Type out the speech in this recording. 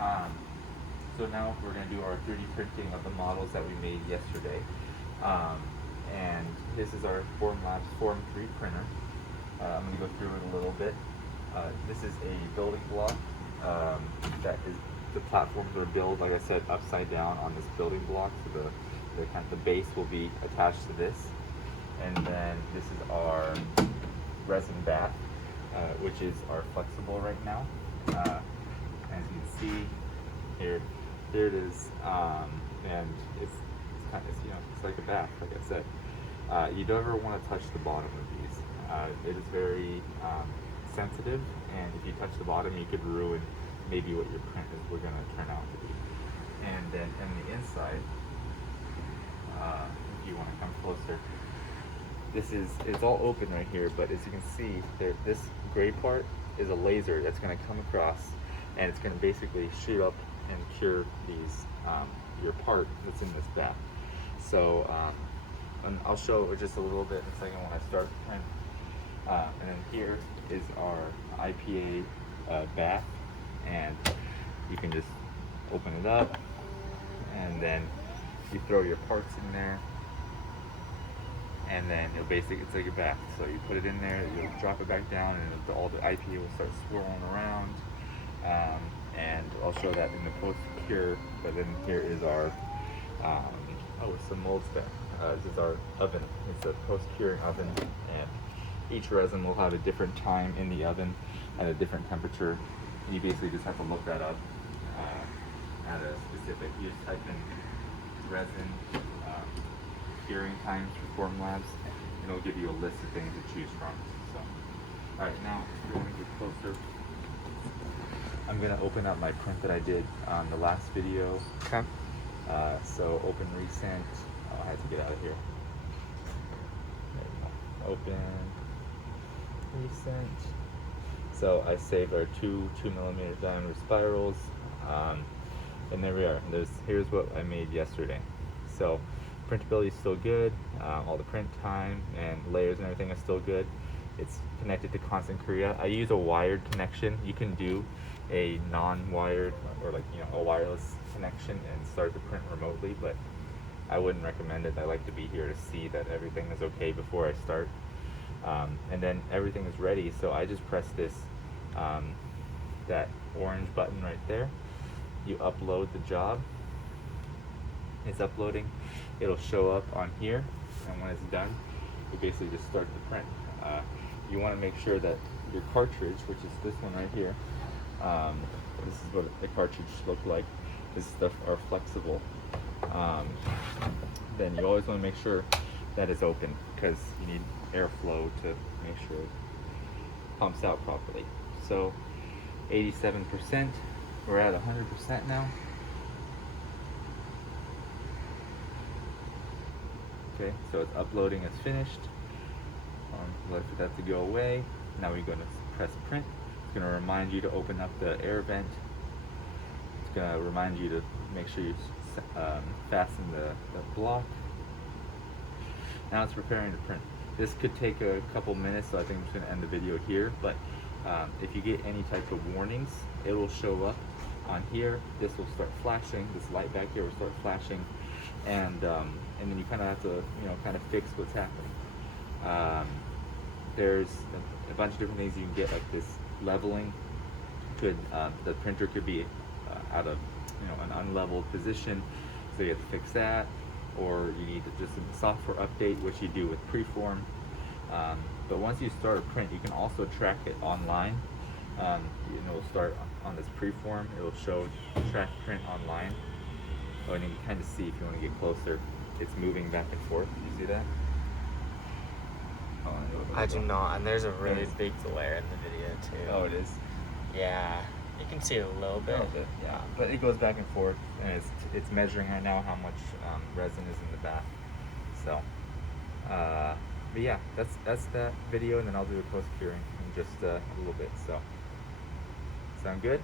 Um, so now we're going to do our 3D printing of the models that we made yesterday. And this is our Formlabs Form 3 printer. I'm going to go through it a little bit. This is a building block that is, the platforms are built, like I said, upside down on this building block. So the base will be attached to this. And then this is our Resin Bath, which is our flexible right now. As you can see, here it is, and it's kind of, it's like a bath, like I said. You don't ever want to touch the bottom of these. It is very sensitive, and if you touch the bottom, you could ruin maybe what your print is going to turn out to be. And then on the inside, if you want to come closer, it's all open right here, but as you can see, this gray part is a laser that's going to come across, and it's going to basically shoot up and cure these your part that's in this bath. So and I'll show just a little bit in a second when I start the print. And then here is our IPA bath, and you can just open it up, and then you throw your parts in there, and then it's like a bath. So you put it in there, you'll drop it back down, and all the IPA will start swirling around. And I'll show that in the post-cure. But then here is our it's some mold stuff. This is our oven. It's a post-curing oven, and each resin will have a different time in the oven at a different temperature. You basically just have to look that up at a specific. You just type in resin curing times for Formlabs, and it'll give you a list of things to choose from. So, all right, now if you want to get closer, I'm going to open up my print that I did on the last video. Okay. So open recent. Oh, I had to get out of here. There you go. Open recent. So I saved our two 2mm diameter spirals, and there we are. Here's what I made yesterday. So printability is still good. All the print time and layers and everything is still good. It's connected to Constant Korea. I use a wired connection. You can do a non-wired or a wireless connection and start the print remotely, but I wouldn't recommend it. I like to be here to see that everything is okay before I start. And then everything is ready, so I just press this that orange button right there. You upload the job. It's uploading. It'll show up on here, and when it's done, you basically just start the print. You want to make sure that your cartridge, which is this one right here, this is what the cartridge looks like. This stuff are flexible. Then you always want to make sure that it's open, because you need airflow to make sure it pumps out properly. So 87%, we're at 100% now. Okay, so it's uploading, it's finished. Wait for that to go away. Now we're going to press print. It's going to remind you to open up the air vent. It's going to remind you to make sure you fasten the block. Now it's preparing to print. This could take a couple minutes, so I think I'm just going to end the video here. But if you get any type of warnings, it will show up on here. This will start flashing. This light back here will start flashing, and then you kind of have to kind of fix what's happening. There's a bunch of different things you can get, like this leveling. The printer could be out of an unleveled position, so you have to fix that, or you need just a software update, which you do with Preform. But once you start a print, you can also track it online. It'll start on this Preform. It will show track print online. Oh, and you can kind of see, if you want to get closer, it's moving back and forth. You see that? I do not, and there's a really big glare in the video too. Oh, it is? Yeah, you can see it a little bit. Yeah. But it goes back and forth, and it's measuring right now how much resin is in the bath. So, but yeah, that's that video, and then I'll do a post curing in just a little bit. So, sound good?